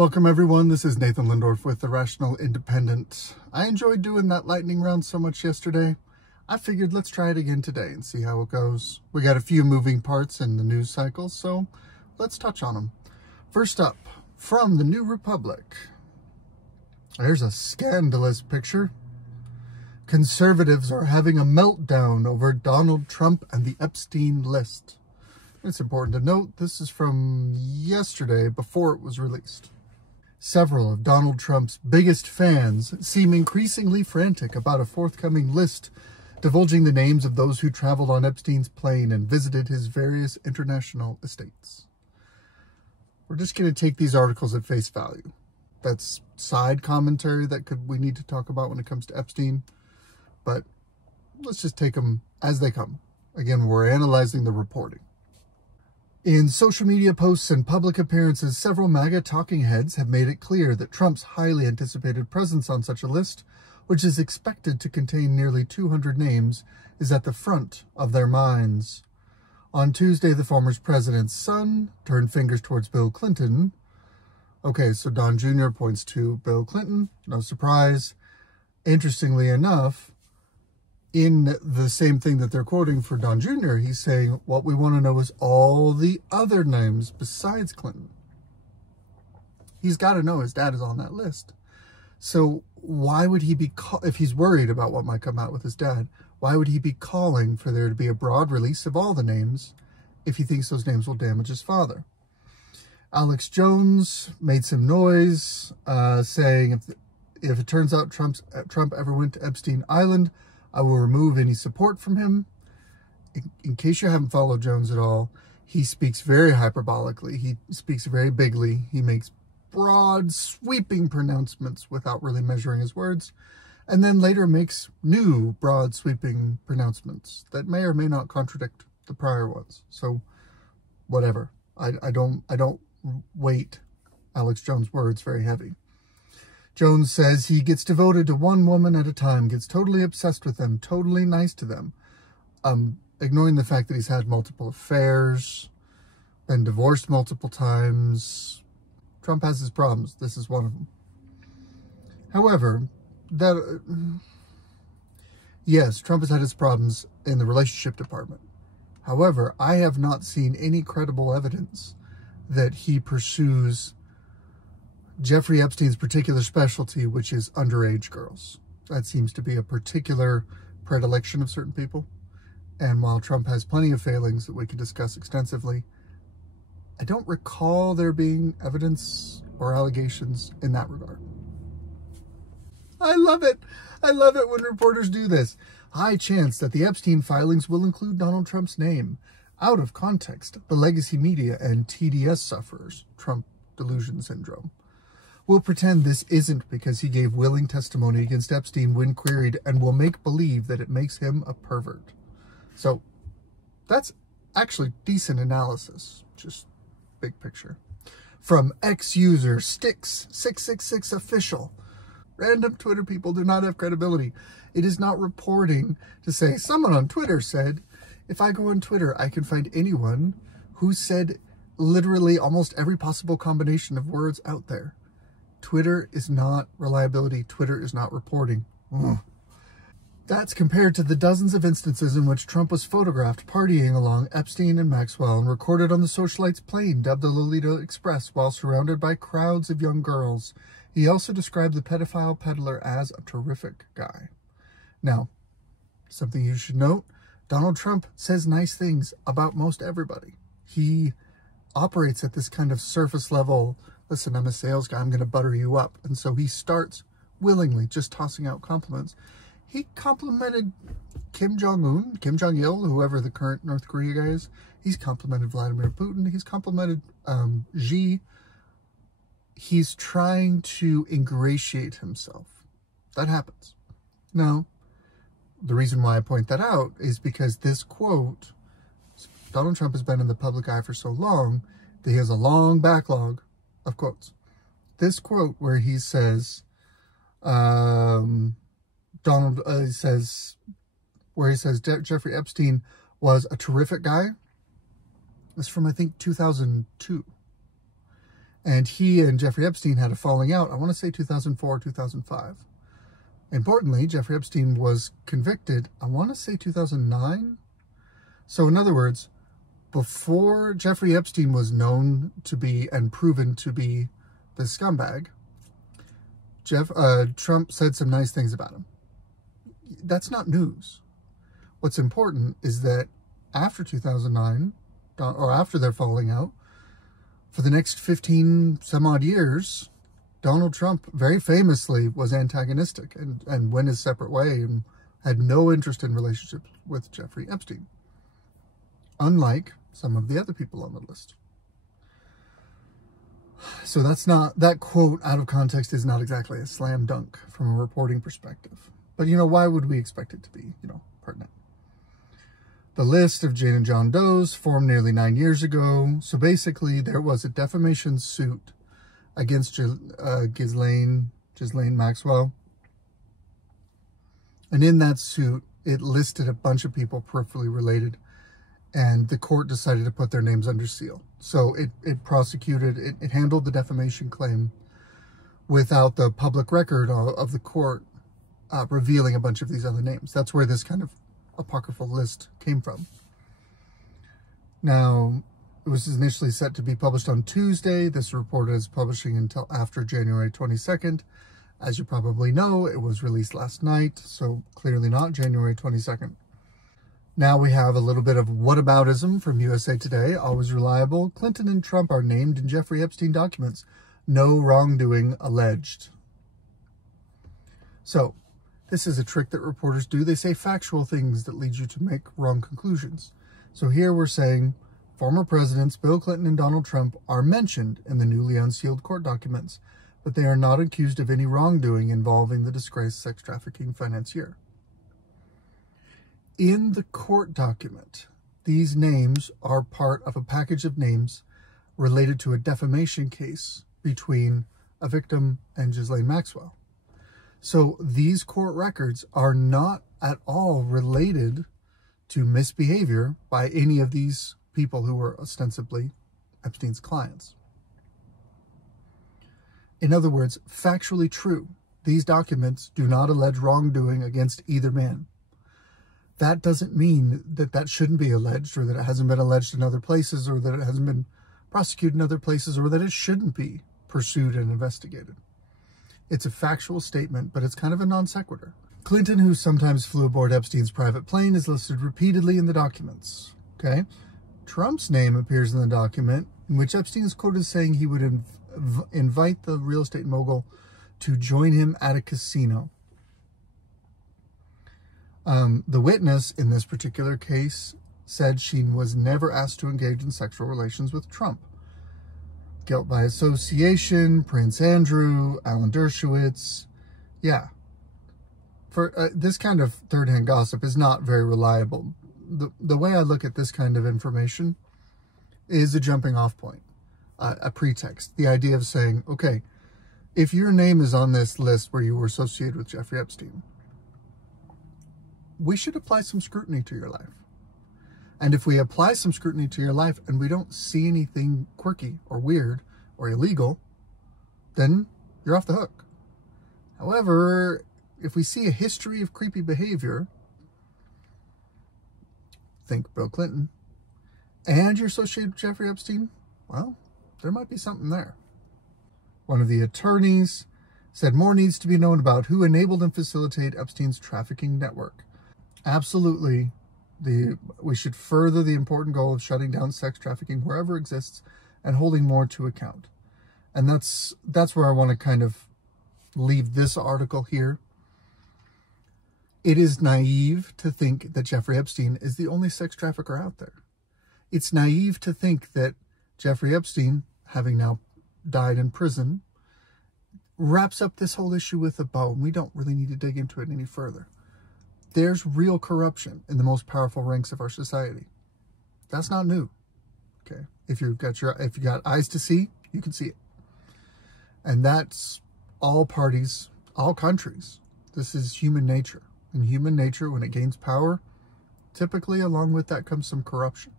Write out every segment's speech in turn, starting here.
Welcome everyone, this is Nathan Lindorf with The Rational Independent. I enjoyed doing that lightning round so much yesterday. I figured let's try it again today and see how it goes. We got a few moving parts in the news cycle, so let's touch on them. First up, from the New Republic. There's a scandalous picture. Conservatives are having a meltdown over Donald Trump and the Epstein list. It's important to note this is from yesterday before it was released. Several of Donald Trump's biggest fans seem increasingly frantic about a forthcoming list divulging the names of those who traveled on Epstein's plane and visited his various international estates. We're just going to take these articles at face value. That's side commentary that we need to talk about when it comes to Epstein, but let's just take them as they come. Again, we're analyzing the reporting. In social media posts and public appearances, several MAGA talking heads have made it clear that Trump's highly anticipated presence on such a list, which is expected to contain nearly 200 names, is at the front of their minds. On Tuesday, the former president's son turned fingers towards Bill Clinton. Okay, so Don Jr. points to Bill Clinton, no surprise. Interestingly enough, in the same thing that they're quoting for Don Jr., he's saying, what we want to know is all the other names besides Clinton. He's got to know his dad is on that list. So why would he be, if he's worried about what might come out with his dad, why would he be calling for there to be a broad release of all the names if he thinks those names will damage his father? Alex Jones made some noise saying, if it turns out Trump ever went to Epstein Island, I will remove any support from him. In case you haven't followed Jones at all, he speaks very hyperbolically. He speaks very bigly. He makes broad, sweeping pronouncements without really measuring his words, and then later makes new, broad, sweeping pronouncements that may or may not contradict the prior ones. So, whatever. I don't weight Alex Jones' words very heavy. Jones says he gets devoted to one woman at a time, gets totally obsessed with them, totally nice to them, ignoring the fact that he's had multiple affairs, been divorced multiple times. Trump has his problems. This is one of them. However, yes, Trump has had his problems in the relationship department. However, I have not seen any credible evidence that he pursues Jeffrey Epstein's particular specialty, which is underage girls. That seems to be a particular predilection of certain people. And while Trump has plenty of failings that we can discuss extensively, I don't recall there being evidence or allegations in that regard. I love it. I love it when reporters do this. High chance that the Epstein filings will include Donald Trump's name. Out of context, the legacy media and TDS sufferers, Trump delusion syndrome. We'll pretend this isn't because he gave willing testimony against Epstein when queried, and we'll make believe that it makes him a pervert. So that's actually decent analysis, just big picture. From ex-user Stix666 official. Random Twitter people do not have credibility. It is not reporting to say, someone on Twitter said, if I go on Twitter, I can find anyone who said literally almost every possible combination of words out there. Twitter is not reliability. Twitter is not reporting. Ugh. That's compared to the dozens of instances in which Trump was photographed partying along Epstein and Maxwell and recorded on the socialite's plane dubbed the Lolita Express while surrounded by crowds of young girls. He also described the pedophile peddler as a terrific guy. Now, something you should note, Donald Trump says nice things about most everybody. He operates at this kind of surface level, listen, I'm a sales guy, I'm going to butter you up. And so he starts willingly just tossing out compliments. He complimented Kim Jong-un, Kim Jong-il, whoever the current North Korea guy is. He's complimented Vladimir Putin. He's complimented Xi. He's trying to ingratiate himself. That happens. Now, the reason why I point that out is because this quote, Donald Trump has been in the public eye for so long that he has a long backlog of quotes. This quote where he says, Jeffrey Epstein was a terrific guy, is from, I think, 2002. And he and Jeffrey Epstein had a falling out, I want to say 2004, 2005. Importantly, Jeffrey Epstein was convicted, I want to say 2009. So in other words, before Jeffrey Epstein was known to be and proven to be the scumbag, Trump said some nice things about him. That's not news. What's important is that after 2009, or after their falling out, for the next 15 some odd years, Donald Trump very famously was antagonistic and went his separate way and had no interest in relationships with Jeffrey Epstein, unlike some of the other people on the list. So that quote out of context is not exactly a slam dunk from a reporting perspective. But, why would we expect it to be, pertinent? The list of Jane and John Does formed nearly 9 years ago. So basically, there was a defamation suit against Ghislaine Maxwell. And in that suit, it listed a bunch of people peripherally related. And the court decided to put their names under seal. So it prosecuted, it handled the defamation claim without the public record of the court revealing a bunch of these other names. That's where this kind of apocryphal list came from. Now, it was initially set to be published on Tuesday. This report is publishing until after January 22nd. As you probably know, it was released last night, so clearly not January 22nd. Now we have a little bit of whataboutism from USA Today. Always reliable. Clinton and Trump are named in Jeffrey Epstein documents. No wrongdoing alleged. So, this is a trick that reporters do. They say factual things that lead you to make wrong conclusions. So here we're saying former presidents Bill Clinton and Donald Trump are mentioned in the newly unsealed court documents, but they are not accused of any wrongdoing involving the disgraced sex trafficking financier. In the court document, these names are part of a package of names related to a defamation case between a victim and Ghislaine Maxwell. So these court records are not at all related to misbehavior by any of these people who were ostensibly Epstein's clients. In other words, factually true, these documents do not allege wrongdoing against either man. That doesn't mean that that shouldn't be alleged, or that it hasn't been alleged in other places, or that it hasn't been prosecuted in other places, or that it shouldn't be pursued and investigated. It's a factual statement, but it's kind of a non sequitur. Clinton, who sometimes flew aboard Epstein's private plane, is listed repeatedly in the documents. Okay? Trump's name appears in the document, in which Epstein is quoted as saying he would invite the real estate mogul to join him at a casino. The witness in this particular case said she was never asked to engage in sexual relations with Trump. Guilt by association, Prince Andrew, Alan Dershowitz. Yeah. For this kind of third-hand gossip is not very reliable. The way I look at this kind of information is a jumping off point, a pretext. The idea of saying, okay, if your name is on this list where you were associated with Jeffrey Epstein, we should apply some scrutiny to your life. And if we apply some scrutiny to your life and we don't see anything quirky or weird or illegal, then you're off the hook. However, if we see a history of creepy behavior, think Bill Clinton, and you're associated with Jeffrey Epstein, well, there might be something there. One of the attorneys said more needs to be known about who enabled and facilitated Epstein's trafficking network. Absolutely, we should further the important goal of shutting down sex trafficking wherever it exists and holding more to account. And that's where I want to kind of leave this article here. It is naive to think that Jeffrey Epstein is the only sex trafficker out there. It's naive to think that Jeffrey Epstein, having now died in prison, wraps up this whole issue with a bow, and we don't really need to dig into it any further. There's real corruption in the most powerful ranks of our society. That's not new. Okay, if you got eyes to see, you can see it, and that's all parties, all countries. This is human nature, and human nature, when it gains power, typically along with that comes some corruption.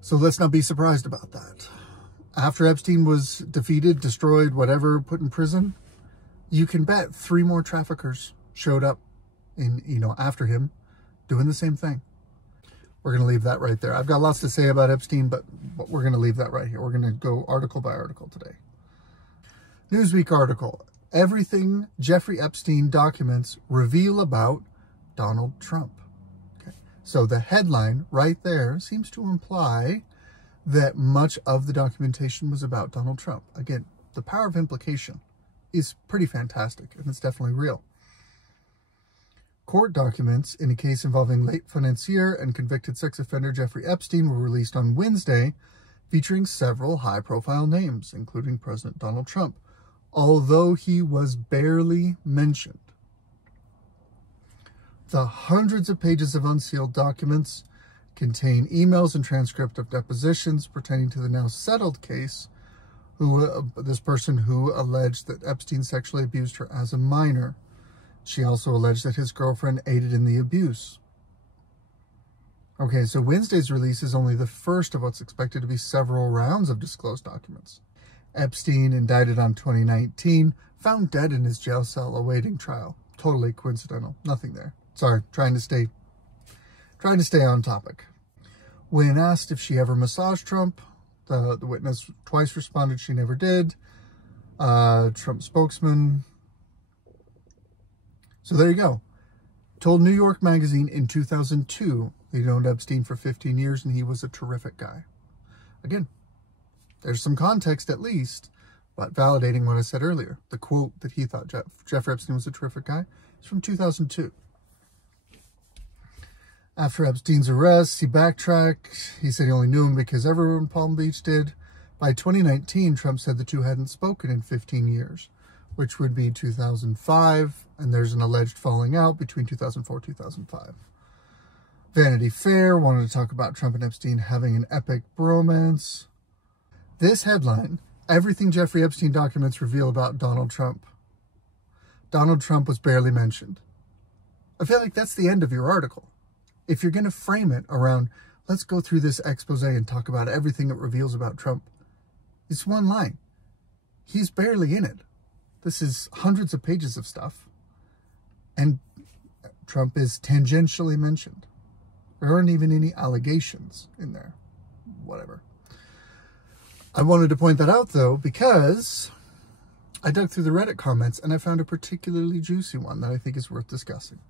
So let's not be surprised about that. After Epstein was defeated, destroyed, whatever, put in prison, you can bet 3 more traffickers showed up after him doing the same thing. We're going to leave that right there. I've got lots to say about Epstein, but we're going to leave that right here. We're going to go article by article today. Newsweek article, everything Jeffrey Epstein documents reveal about Donald Trump. Okay. So the headline right there seems to imply that much of the documentation was about Donald Trump. Again, the power of implication is pretty fantastic, and it's definitely real. Court documents in a case involving late financier and convicted sex offender Jeffrey Epstein were released on Wednesday, featuring several high-profile names, including President Donald Trump, although he was barely mentioned. The hundreds of pages of unsealed documents contain emails and transcript of depositions pertaining to the now settled case, this person who alleged that Epstein sexually abused her as a minor. She also alleged that his girlfriend aided in the abuse. Okay, so Wednesday's release is only the first of what's expected to be several rounds of disclosed documents. Epstein, indicted on 2019, found dead in his jail cell awaiting trial. Totally coincidental. Nothing there. Sorry, trying to stay on topic. When asked if she ever massaged Trump, the witness twice responded she never did. Trump spokesman. So there you go. Told New York Magazine in 2002 he'd known Epstein for 15 years and he was a terrific guy. Again, there's some context at least, but validating what I said earlier. The quote that he thought Jeffrey Epstein was a terrific guy is from 2002. After Epstein's arrest, he backtracked. He said he only knew him because everyone in Palm Beach did. By 2019, Trump said the two hadn't spoken in 15 years, which would be 2005, and there's an alleged falling out between 2004 and 2005. Vanity Fair wanted to talk about Trump and Epstein having an epic bromance. This headline, everything Jeffrey Epstein documents reveal about Donald Trump. Donald Trump was barely mentioned. I feel like that's the end of your article. If you're going to frame it around, let's go through this expose and talk about everything it reveals about Trump, it's one line. He's barely in it. This is hundreds of pages of stuff, and Trump is tangentially mentioned. There aren't even any allegations in there. Whatever. I wanted to point that out, though, because I dug through the Reddit comments, and I found a particularly juicy one that I think is worth discussing.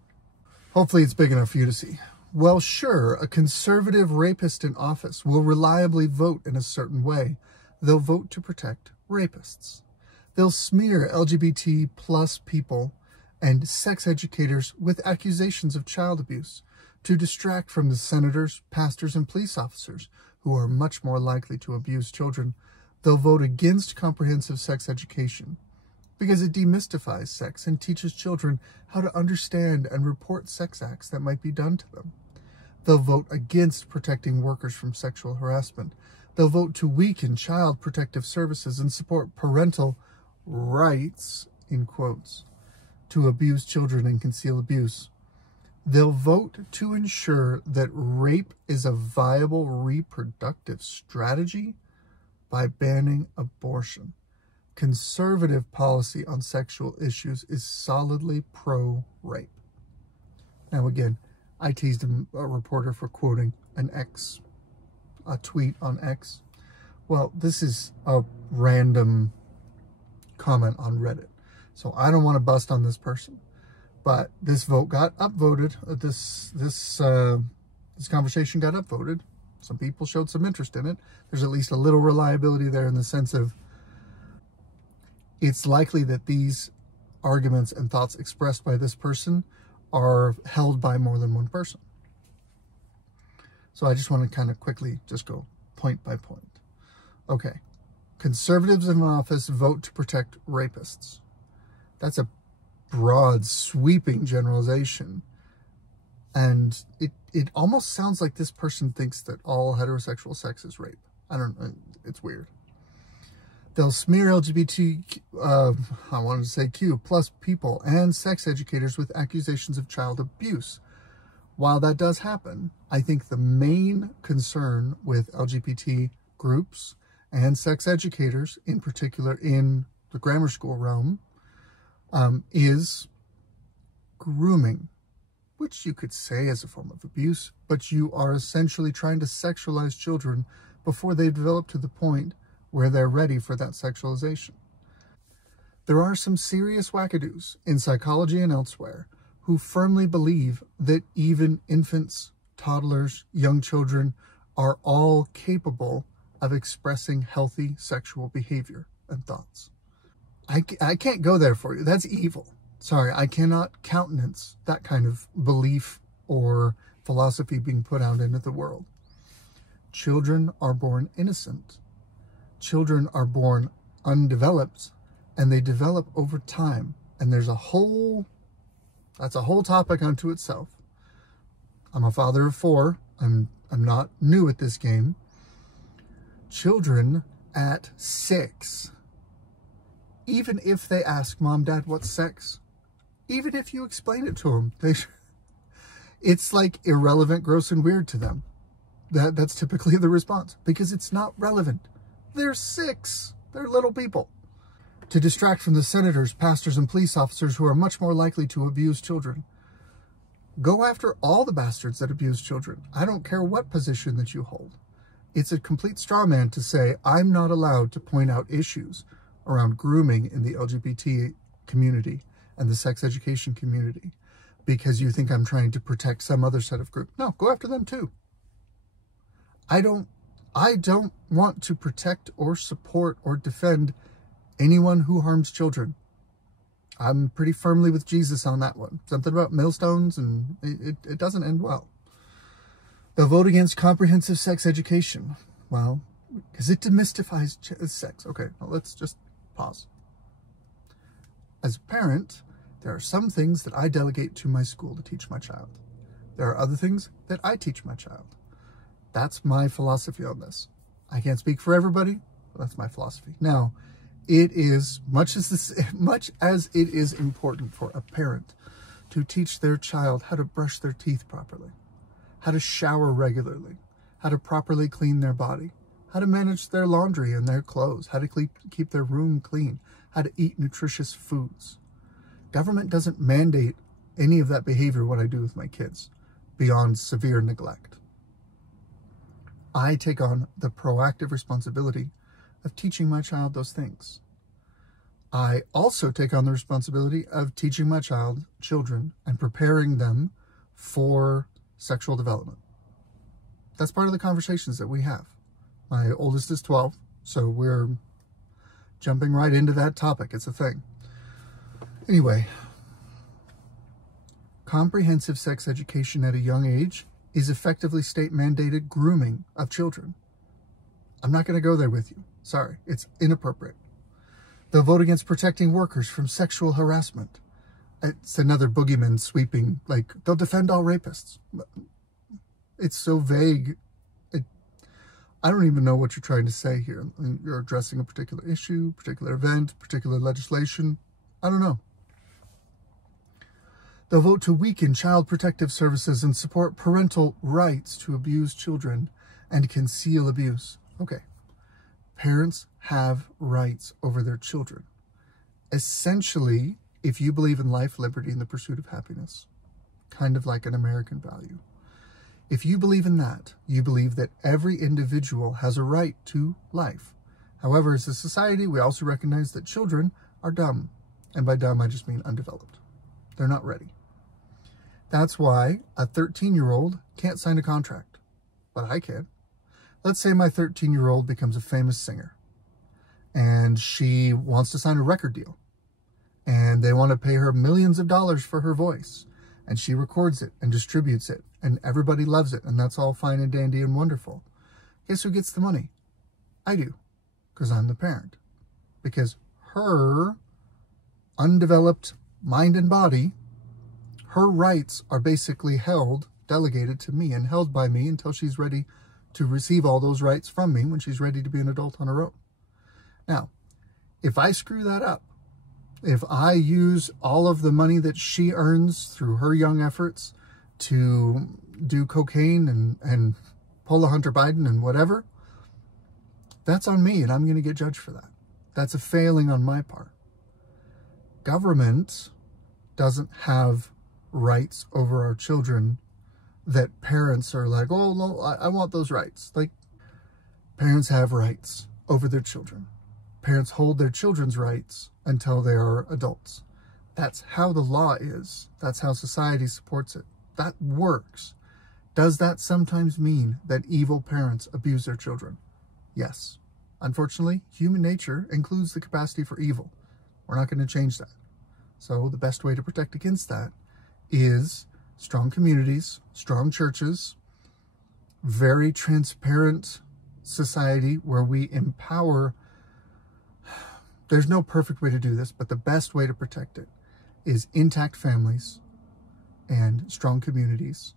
Hopefully it's big enough for you to see. Well, sure, a conservative rapist in office will reliably vote in a certain way. They'll vote to protect rapists. They'll smear LGBT plus people and sex educators with accusations of child abuse to distract from the senators, pastors, and police officers who are much more likely to abuse children. They'll vote against comprehensive sex education because it demystifies sex and teaches children how to understand and report sex acts that might be done to them. They'll vote against protecting workers from sexual harassment. They'll vote to weaken child protective services and support parental rights, in quotes, to abuse children and conceal abuse. They'll vote to ensure that rape is a viable reproductive strategy by banning abortion. Conservative policy on sexual issues is solidly pro-rape. Now again, I teased a reporter for quoting a tweet on X. Well, this is a random comment on Reddit, so I don't want to bust on this person. But this vote got upvoted. This conversation got upvoted. Some people showed some interest in it. There's at least a little reliability there in the sense of it's likely that these arguments and thoughts expressed by this person are held by more than one person. So I just want to kind of quickly just go point by point. Okay. Conservatives in office vote to protect rapists. That's a broad, sweeping generalization. And it almost sounds like this person thinks that all heterosexual sex is rape. I don't know. It's weird. They'll smear Q plus people and sex educators with accusations of child abuse. While that does happen, I think the main concern with LGBT groups and sex educators, in particular in the grammar school realm, is grooming, which you could say is a form of abuse, but you are essentially trying to sexualize children before they've developed to the point where they're ready for that sexualization. There are some serious wackadoos in psychology and elsewhere who firmly believe that even infants, toddlers, young children are all capable of expressing healthy sexual behavior and thoughts. I can't go there for you. That's evil. Sorry, I cannot countenance that kind of belief or philosophy being put out into the world. Children are born innocent. Children are born undeveloped, and they develop over time. And that's a whole topic unto itself. I'm a father of 4. I'm not new at this game. Children at 6, even if they ask Mom, Dad, what's sex? Even if you explain it to them, it's like irrelevant, gross, and weird to them. That's typically the response, because it's not relevant. They're 6. They're little people. To distract from the senators, pastors, and police officers who are much more likely to abuse children, go after all the bastards that abuse children. I don't care what position that you hold. It's a complete straw man to say, I'm not allowed to point out issues around grooming in the LGBT community and the sex education community because you think I'm trying to protect some other set of group. No, go after them too. I don't want to protect or support or defend anyone who harms children. I'm pretty firmly with Jesus on that one. Something about millstones, and it doesn't end well. They'll vote against comprehensive sex education. Well, because it demystifies sex. Okay, well, let's just pause. As a parent, there are some things that I delegate to my school to teach my child. There are other things that I teach my child. That's my philosophy on this. I can't speak for everybody, but that's my philosophy. Now, it is much as it is important for a parent to teach their child how to brush their teeth properly, how to shower regularly, how to properly clean their body, how to manage their laundry and their clothes, how to keep their room clean, how to eat nutritious foods. Government doesn't mandate any of that behavior, what I do with my kids, beyond severe neglect. I take on the proactive responsibility of teaching my child those things. I also take on the responsibility of teaching my children, and preparing them for sexual development. That's part of the conversations that we have. My oldest is 12, so we're jumping right into that topic. It's a thing. Anyway, comprehensive sex education at a young age is effectively state-mandated grooming of children. I'm not going to go there with you. Sorry, it's inappropriate. They'll vote against protecting workers from sexual harassment. It's another boogeyman sweeping, like, they'll defend all rapists. It's so vague. I don't even know what you're trying to say here. You're addressing a particular issue, particular event, particular legislation. I don't know. They'll vote to weaken child protective services and support parental rights to abuse children and conceal abuse. Okay. Parents have rights over their children. Essentially, if you believe in life, liberty, and the pursuit of happiness, kind of like an American value. If you believe in that, you believe that every individual has a right to life. However, as a society, we also recognize that children are dumb. And by dumb, I just mean undeveloped. They're not ready. That's why a 13-year-old can't sign a contract, but I can. Let's say my 13-year-old becomes a famous singer and she wants to sign a record deal and they want to pay her millions of dollars for her voice, and she records it and distributes it and everybody loves it, and that's all fine and dandy and wonderful. Guess who gets the money? I do, because I'm the parent. Because her undeveloped mind and body, her rights are basically delegated to me and held by me until she's ready to receive all those rights from me when she's ready to be an adult on her own. Now, if I screw that up, if I use all of the money that she earns through her young efforts to do cocaine and pull a Hunter Biden and whatever, that's on me, and I'm going to get judged for that. That's a failing on my part. Government doesn't have rights over our children that parents are like, oh, no, I want those rights. Like, parents have rights over their children. Parents hold their children's rights until they are adults. That's how the law is. That's how society supports it. That works. Does that sometimes mean that evil parents abuse their children? Yes. Unfortunately, human nature includes the capacity for evil. We're not going to change that. So the best way to protect against that is strong communities, strong churches, very transparent society where we empower. There's no perfect way to do this, but the best way to protect it is intact families and strong communities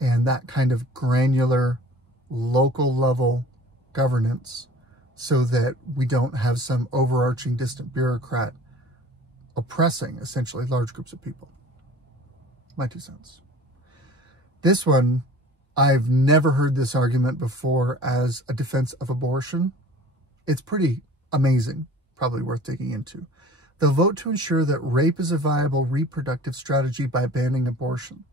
and that kind of granular, local level governance, so that we don't have some overarching distant bureaucrat oppressing essentially large groups of people. My 2 cents. This one, I've never heard this argument before as a defense of abortion. It's pretty amazing, probably worth digging into. They'll vote to ensure that rape is a viable reproductive strategy by banning abortion.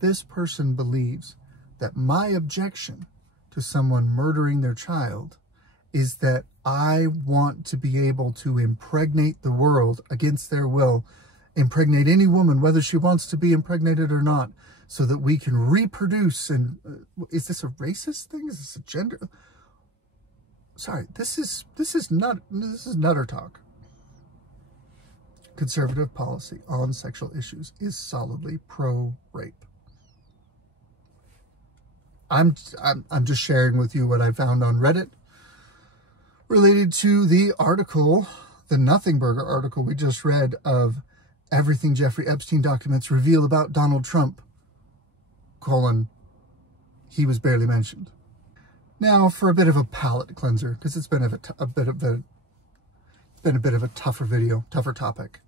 This person believes that my objection to someone murdering their child is that I want to be able to impregnate the world against their will, impregnate any woman, whether she wants to be impregnated or not, so that we can reproduce. And is this a racist thing? Is this a gender? Sorry, this is nutter talk. Conservative policy on sexual issues is solidly pro-rape. I'm just sharing with you what I found on Reddit related to the article, the Nothing Burger article we just read of everything Jeffrey Epstein documents reveal about Donald Trump, : he was barely mentioned. Now for a bit of a palate cleanser, because it's been a bit of a tougher video, tougher topic.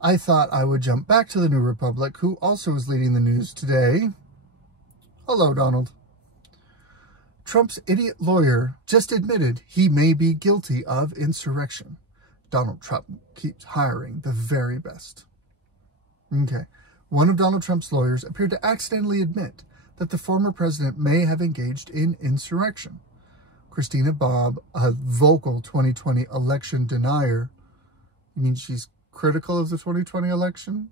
I thought I would jump back to the New Republic, who also is leading the news today. Hello, Donald. Trump's idiot lawyer just admitted he may be guilty of insurrection. Donald Trump keeps hiring the very best. Okay. One of Donald Trump's lawyers appeared to accidentally admit that the former president may have engaged in insurrection. Christina Bobb, a vocal 2020 election denier, you mean she's critical of the 2020 election?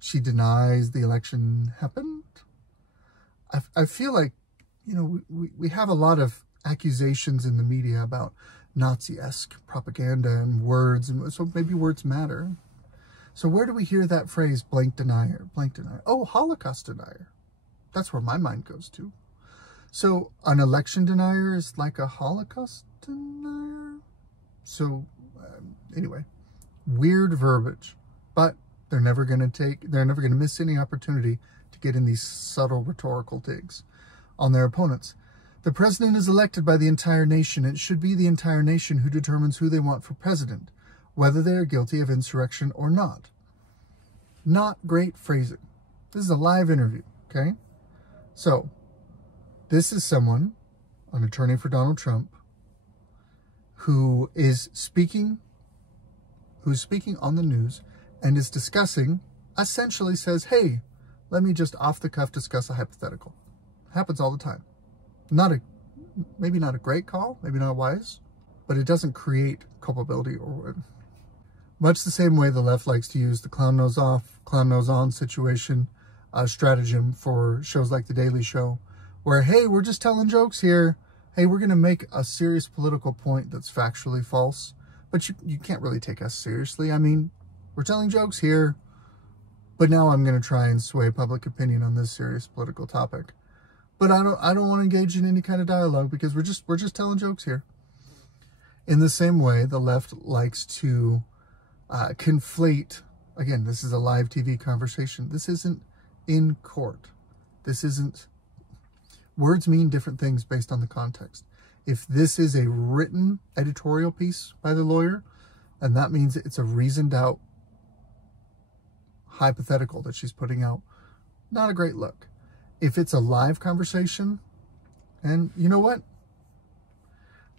She denies the election happened? I feel like, you know, we have a lot of accusations in the media about Nazi-esque propaganda and words, and so maybe words matter. So where do we hear that phrase, blank denier, blank denier? Oh, Holocaust denier. That's where my mind goes to. So an election denier is like a Holocaust denier? So anyway, weird verbiage, but they're never going to miss any opportunity to get in these subtle rhetorical digs on their opponents. The president is elected by the entire nation. It should be the entire nation who determines who they want for president, whether they are guilty of insurrection or not. Not great phrasing. This is a live interview, okay? So, this is someone, an attorney for Donald Trump, who is speaking on the news and is discussing, essentially says, hey, let me just off the cuff discuss a hypothetical. Happens all the time. Maybe not a great call, maybe not wise, but it doesn't create culpability or much the same way the left likes to use the clown nose off, clown nose on situation stratagem for shows like The Daily Show, where, hey, we're just telling jokes here. Hey, we're going to make a serious political point that's factually false, but you can't really take us seriously. I mean, we're telling jokes here, but now I'm going to try and sway public opinion on this serious political topic. But I don't want to engage in any kind of dialogue because we're just telling jokes here. In the same way, the left likes to conflate. Again, this is a live TV conversation. This isn't in court. This isn't. Words mean different things based on the context. If this is a written editorial piece by the lawyer, and that means it's a reasoned out hypothetical that she's putting out, not a great look. If it's a live conversation, and you know what?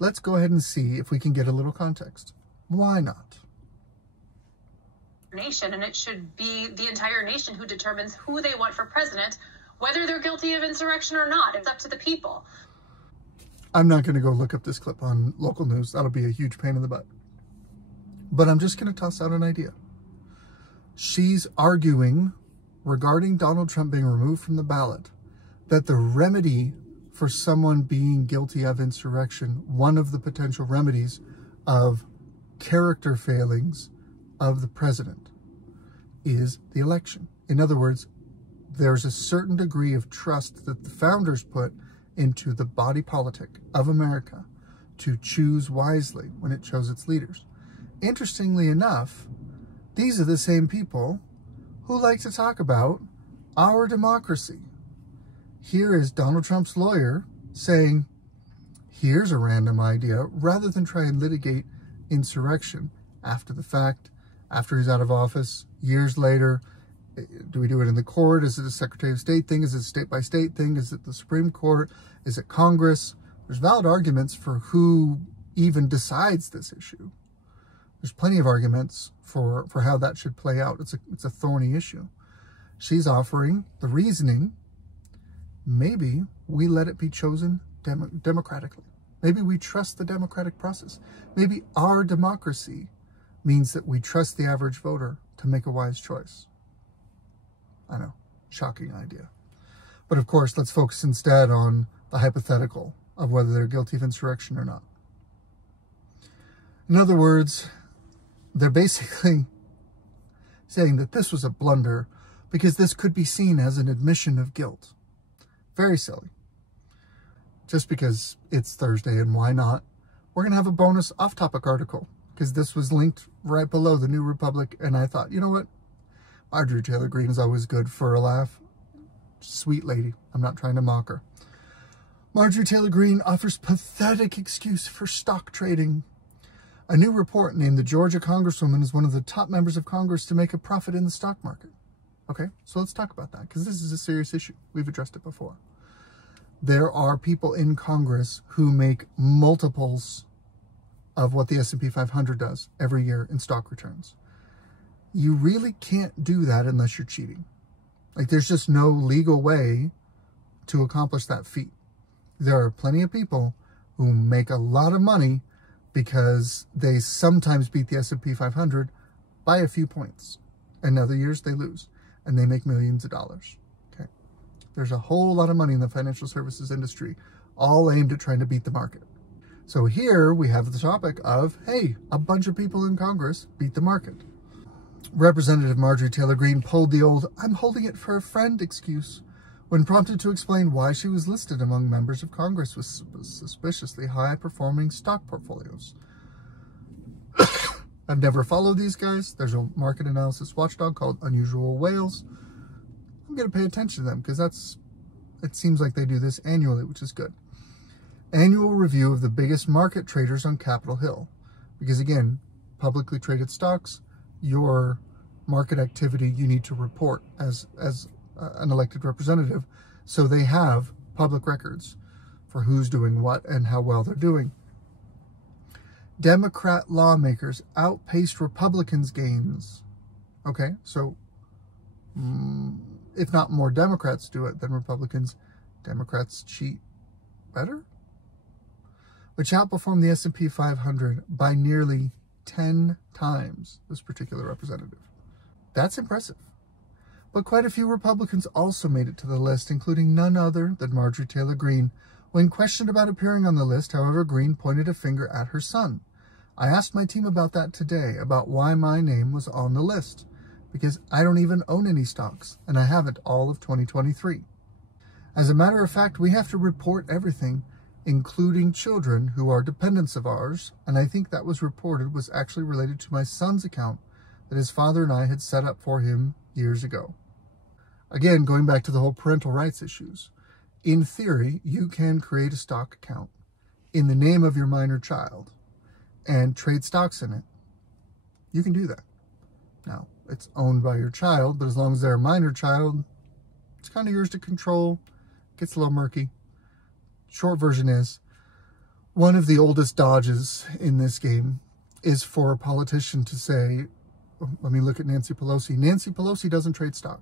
let's go ahead and see if we can get a little context. Why not? Nation, and it should be the entire nation who determines who they want for president, whether they're guilty of insurrection or not. It's up to the people. I'm not going to go look up this clip on local news. That'll be a huge pain in the butt. But I'm just going to toss out an idea. She's arguing regarding Donald Trump being removed from the ballot that the remedy for someone being guilty of insurrection, one of the potential remedies of character failings of the president, is the election. In other words, there's a certain degree of trust that the founders put into the body politic of America to choose wisely when it chose its leaders. Interestingly enough, these are the same people who like to talk about our democracy. Here is Donald Trump's lawyer saying, here's a random idea, rather than try and litigate insurrection after the fact, after he's out of office, years later. Do we do it in the court? Is it a Secretary of State thing? Is it a state-by-state thing? Is it the Supreme Court? Is it Congress? There's valid arguments for who even decides this issue. There's plenty of arguments for how that should play out. It's a thorny issue. She's offering the reasoning, maybe we let it be chosen democratically. Maybe we trust the democratic process. Maybe our democracy means that we trust the average voter to make a wise choice. I know, shocking idea. But of course, let's focus instead on the hypothetical of whether they're guilty of insurrection or not. In other words, they're basically saying that this was a blunder because this could be seen as an admission of guilt. Very silly. Just because it's Thursday, and why not? We're going to have a bonus off-topic article because this was linked right below the New Republic, and I thought, you know what? Marjorie Taylor Greene is always good for a laugh. Sweet lady. I'm not trying to mock her. Marjorie Taylor Greene offers pathetic excuse for stock trading. A new report named the Georgia Congresswoman as one of the top members of Congress to make a profit in the stock market. Okay, so let's talk about that because this is a serious issue. We've addressed it before. There are people in Congress who make multiples of what the S&P 500 does every year in stock returns. You really can't do that unless you're cheating. Like, there's just no legal way to accomplish that feat. There are plenty of people who make a lot of money because they sometimes beat the S&P 500 by a few points. And other years they lose. And they make millions of dollars. Okay. There's a whole lot of money in the financial services industry, all aimed at trying to beat the market. So here we have the topic of, hey, a bunch of people in Congress beat the market. Representative Marjorie Taylor Greene pulled the old "I'm holding it for a friend" excuse when prompted to explain why she was listed among members of Congress with suspiciously high-performing stock portfolios. I've never followed these guys. There's a market analysis watchdog called Unusual Whales. I'm going to pay attention to them because it seems like they do this annually, which is good. Annual review of the biggest market traders on Capitol Hill. Because again, publicly traded stocks, your market activity you need to report as an elected representative, so they have public records for who's doing what and how well they're doing. Democrat lawmakers outpaced Republicans' gains. Okay, so if not more Democrats do it than Republicans, Democrats cheat better? Which outperformed the S&P 500 by nearly 10 times, this particular representative. That's impressive. But quite a few Republicans also made it to the list, including none other than Marjorie Taylor Greene. When questioned about appearing on the list, however, Greene pointed a finger at her son. I asked my team about that today, about why my name was on the list, because I don't even own any stocks, and I haven't all of 2023. As a matter of fact, we have to report everything, including children who are dependents of ours, and I think that was reported was actually related to my son's account that his father and I had set up for him years ago. Again, going back to the whole parental rights issues, in theory, you can create a stock account in the name of your minor child and trade stocks in it. You can do that. Now, it's owned by your child, but as long as they're a minor child, it's kind of yours to control. It gets a little murky. Short version is, One of the oldest dodges in this game is for a politician to say, let me look at Nancy Pelosi. Nancy Pelosi doesn't trade stock,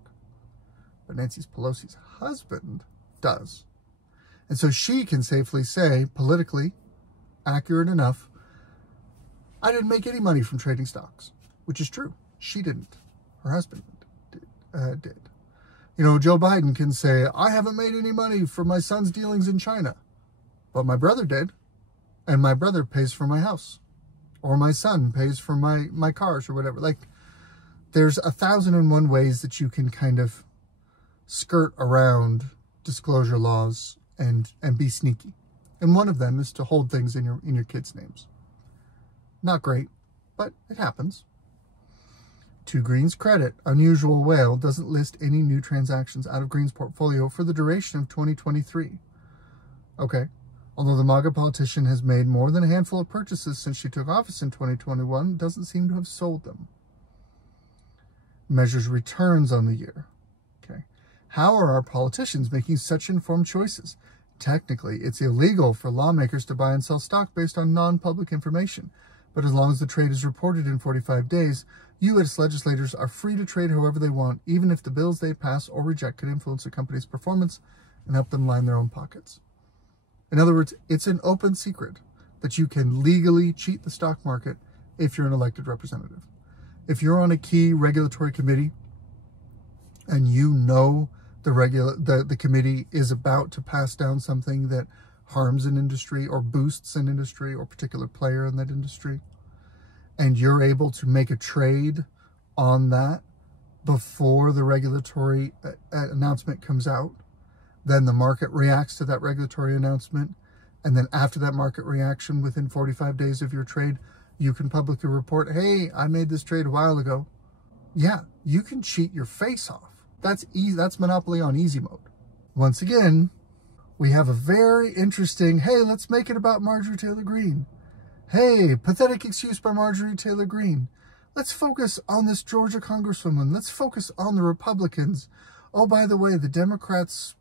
but Nancy Pelosi's husband does. And so she can safely say, politically accurate enough, I didn't make any money from trading stocks, which is true. She didn't. Her husband did. You know, Joe Biden can say, I haven't made any money from my son's dealings in China, but my brother did, and my brother pays for my house, or my son pays for my cars or whatever. Like, there's 1,001 ways that you can kind of skirt around disclosure laws and be sneaky. And one of them is to hold things in your kids' names. Not great, but it happens. To Green's credit, Unusual Whale doesn't list any new transactions out of Green's portfolio for the duration of 2023. Okay. Although the MAGA politician has made more than a handful of purchases since she took office in 2021, doesn't seem to have sold them. Measures returns on the year. Okay. How are our politicians making such informed choices? Technically, it's illegal for lawmakers to buy and sell stock based on non-public information. But as long as the trade is reported in 45 days, U.S. legislators are free to trade however they want, even if the bills they pass or reject could influence a company's performance and help them line their own pockets. In other words, it's an open secret that you can legally cheat the stock market if you're an elected representative. If you're on a key regulatory committee and you know the committee is about to pass down something that harms an industry or boosts an industry or particular player in that industry, and you're able to make a trade on that before the regulatory announcement comes out, then the market reacts to that regulatory announcement. And then after that market reaction, within 45 days of your trade, you can publicly report, hey, I made this trade a while ago. Yeah, you can cheat your face off. That's easy. That's monopoly on easy mode. Once again, we have a very interesting, hey, let's make it about Marjorie Taylor Greene. Hey, pathetic excuse by Marjorie Taylor Greene. Let's focus on this Georgia congresswoman. Let's focus on the Republicans. Oh, by the way, the Democrats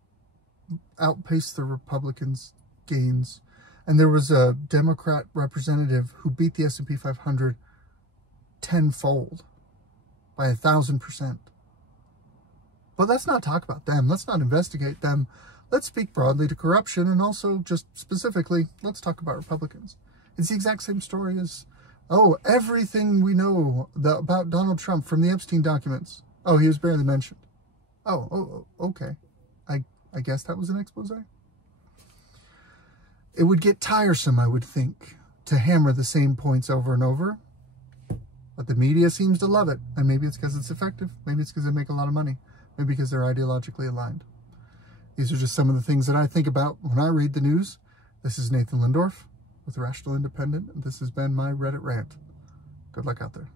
outpaced the Republicans' gains. And there was a Democrat representative who beat the S&P 500 tenfold by 1,000%. But let's not talk about them. Let's not investigate them. Let's speak broadly to corruption, and also just specifically, let's talk about Republicans. It's the exact same story as, oh, everything we know about Donald Trump from the Epstein documents. Oh, he was barely mentioned. Oh, okay. I guess that was an expose. It would get tiresome, I would think, to hammer the same points over and over. But the media seems to love it. And maybe it's because it's effective. Maybe it's because they make a lot of money. Maybe because they're ideologically aligned. These are just some of the things that I think about when I read the news. This is Nathan Lindorf with Rational Independent, and this has been my Reddit rant. Good luck out there.